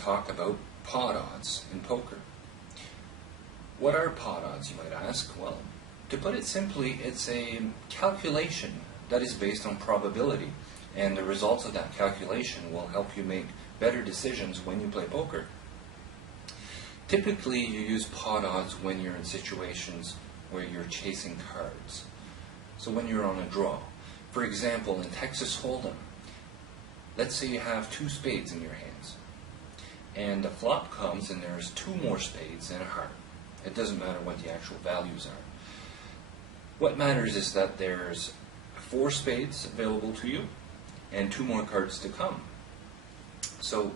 to talk about pot odds in poker. What are pot odds, you might ask? Well, to put it simply, it's a calculation that is based on probability, and the results of that calculation will help you make better decisions when you play poker. Typically, you use pot odds when you're in situations where you're chasing cards. So when you're on a draw. For example, in Texas Hold'em, let's say you have 2 spades in your hands, and the flop comes and there's 2 more spades and a heart. It doesn't matter what the actual values are. What matters is that there's 4 spades available to you and 2 more cards to come. So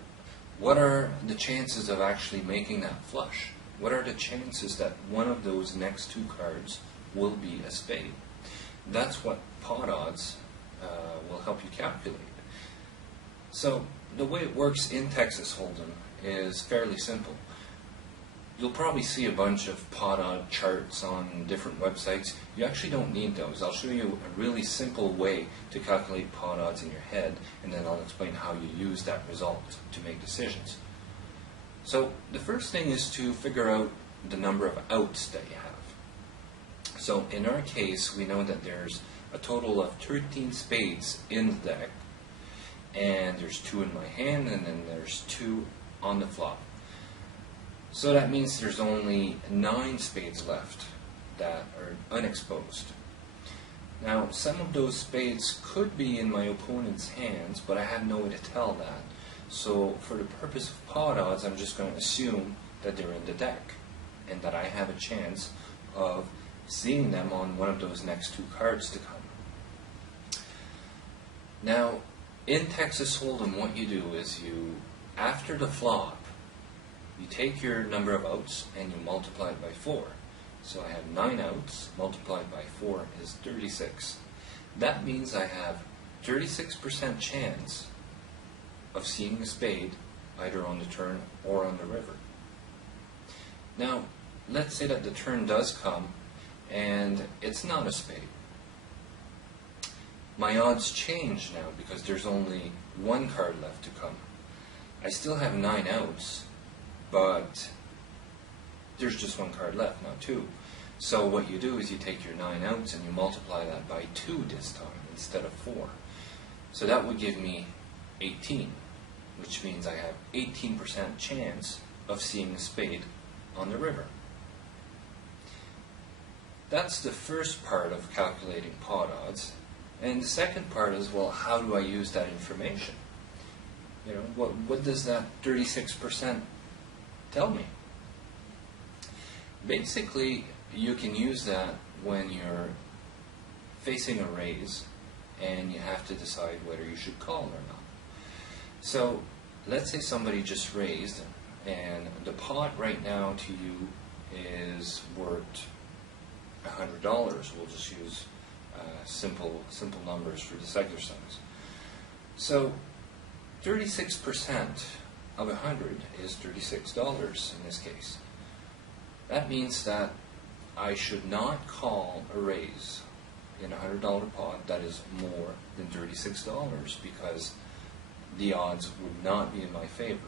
what are the chances of actually making that flush? What are the chances that one of those next 2 cards will be a spade? That's what pot odds will help you calculate. So the way it works in Texas Hold'em is fairly simple. You'll probably see a bunch of pot odd charts on different websites. You actually don't need those. I'll show you a really simple way to calculate pot odds in your head, and then I'll explain how you use that result to make decisions. So the first thing is to figure out the number of outs that you have. So in our case, we know that there's a total of 13 spades in the deck, and there's 2 in my hand, and then there's 2 on the flop. So that means there's only 9 spades left that are unexposed. Now, some of those spades could be in my opponent's hands, but I have no way to tell that. So for the purpose of pot odds, I'm just going to assume that they're in the deck and that I have a chance of seeing them on one of those next 2 cards to come. Now, in Texas Hold'em, what you do is after the flop, you take your number of outs and you multiply it by 4. So I have 9 outs multiplied by 4 is 36. That means I have 36% chance of seeing a spade either on the turn or on the river. Now, let's say that the turn does come and it's not a spade. My odds change now because there's only 1 card left to come. I still have 9 outs, but there's just 1 card left, not 2. So what you do is you take your 9 outs and you multiply that by 2 this time instead of 4. So that would give me 18, which means I have 18% chance of seeing a spade on the river. That's the first part of calculating pot odds. And the second part is, well, how do I use that information? You know, what does that 36% tell me? Basically, you can use that when you're facing a raise and you have to decide whether you should call or not. So let's say somebody just raised and the pot right now to you is worth $100. We'll just use simple numbers for this exercise. So 36% of 100 is $36 in this case. That means that I should not call a raise in a $100 pot that is more than $36 because the odds would not be in my favor.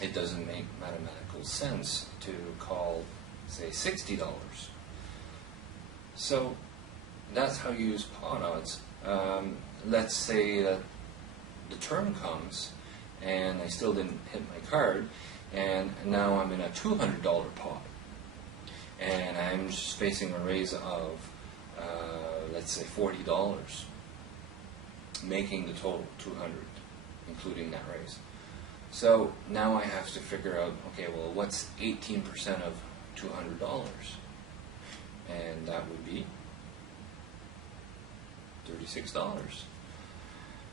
It doesn't make mathematical sense to call, say, $60. So that's how you use pot odds. Let's say that the turn comes and I still didn't hit my card, and now I'm in a $200 pot, and I'm just facing a raise of, let's say, $40, making the total $200, including that raise. So now I have to figure out, okay, well, what's 18% of $200? And that would be $36.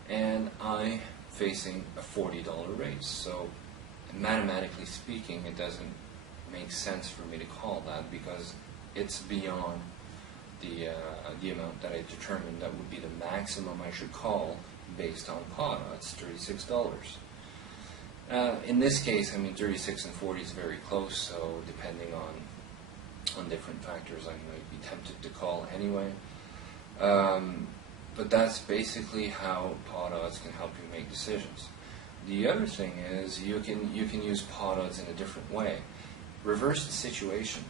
And I'm facing a $40 raise. So mathematically speaking, it doesn't make sense for me to call that because it's beyond the amount that I determined that would be the maximum I should call based on pot odds, $36. In this case, I mean, 36 and 40 is very close, so depending on different factors, I might be tempted to call anyway. But that's basically how pot odds can help you make decisions. the other thing is you can use pot odds in a different way. Reverse the situation.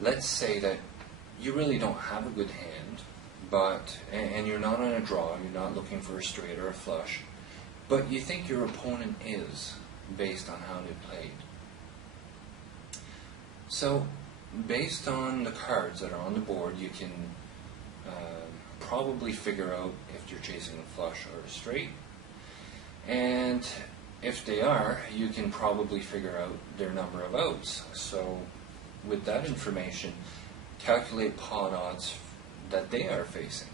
Let's say that you really don't have a good hand, and you're not on a draw, you're not looking for a straight or a flush, but you think your opponent is, based on how they played. So, based on the cards that are on the board, you can probably figure out if you're chasing a flush or a straight. And if they are, you can probably figure out their number of outs. So, with that information, calculate pot odds that they are facing.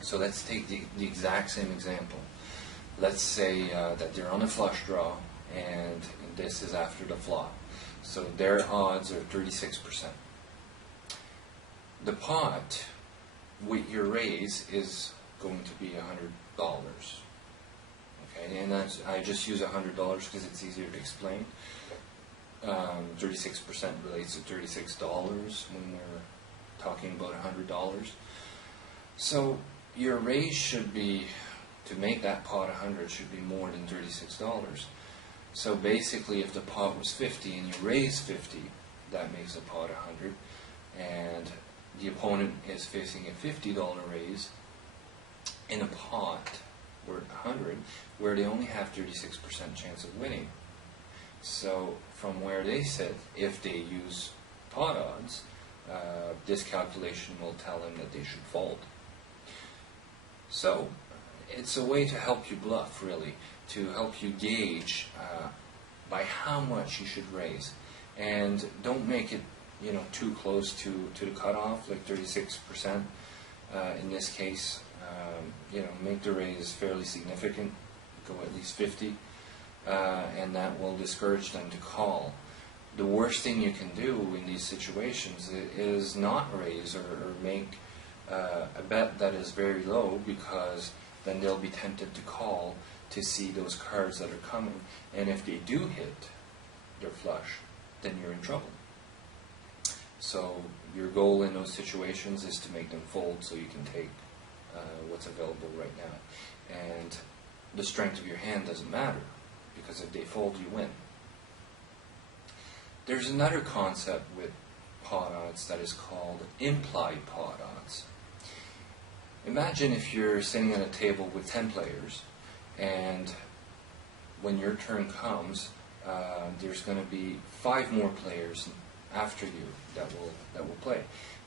So let's take the exact same example. Let's say that they're on a flush draw, and this is after the flop. So their odds are 36%. The pot with your raise is going to be $100. Okay, and I just use $100 because it's easier to explain. 36% relates to $36 when we're talking about $100. So your raise should be, to make that pot 100, should be more than $36. So basically, if the pot was 50 and you raise 50, that makes the pot 100, and the opponent is facing a $50 raise in a pot worth 100, where they only have 36% chance of winning. So from where they sit, if they use pot odds, this calculation will tell them that they should fold. So it's a way to help you bluff, really, to help you gauge by how much you should raise. And don't make it, too close to the cutoff, like 36%. In this case, make the raise fairly significant, go at least 50. And that will discourage them to call. The worst thing you can do in these situations is not raise or make a bet that is very low, because then they'll be tempted to call to see those cards that are coming. And if they do hit their flush, then you're in trouble. So your goal in those situations is to make them fold so you can take what's available right now. And the strength of your hand doesn't matter, because if they fold, you win. There's another concept with pot odds that is called implied pot odds. Imagine if you're sitting at a table with 10 players, and when your turn comes, there's going to be 5 more players after you that will play,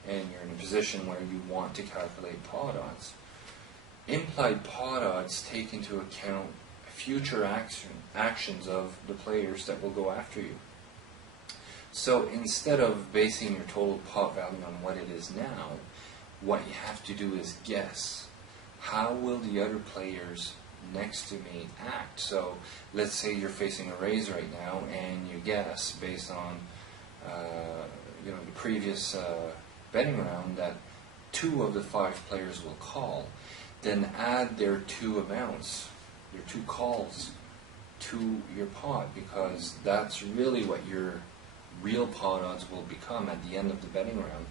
and you're in a position where you want to calculate pot odds. Implied pot odds take into account future actions of the players that will go after you. So instead of basing your total pot value on what it is now, what you have to do is guess, how will the other players next to me act? So let's say you're facing a raise right now, and you guess based on the previous betting round that 2 of the 5 players will call. Then add their 2 amounts, your 2 calls, to your pot, because that's really what your real pot odds will become at the end of the betting round,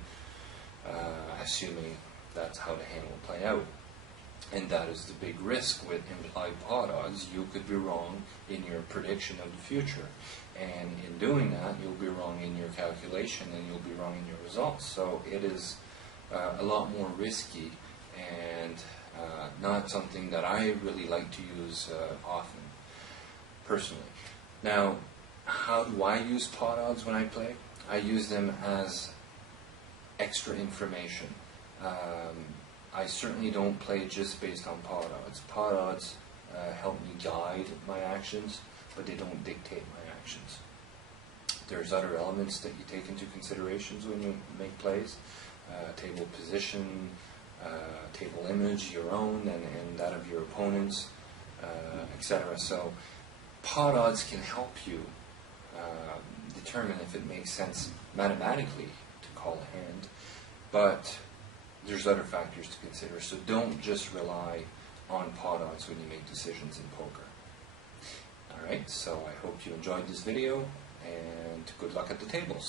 assuming that's how the hand will play out. And that is the big risk with implied pot odds. You could be wrong in your prediction of the future, and in doing that, you'll be wrong in your calculation, and you'll be wrong in your results. So it is a lot more risky, and not something that I really like to use often, personally. Now, how do I use pot odds when I play? I use them as extra information. I certainly don't play just based on pot odds. Pot odds help me guide my actions, but they don't dictate my actions. There's other elements that you take into considerations when you make plays. Table position, table image, your own and that of your opponents, etc. So pot odds can help you determine if it makes sense mathematically to call a hand, but there's other factors to consider. So don't just rely on pot odds when you make decisions in poker. Alright, so I hope you enjoyed this video, and good luck at the tables.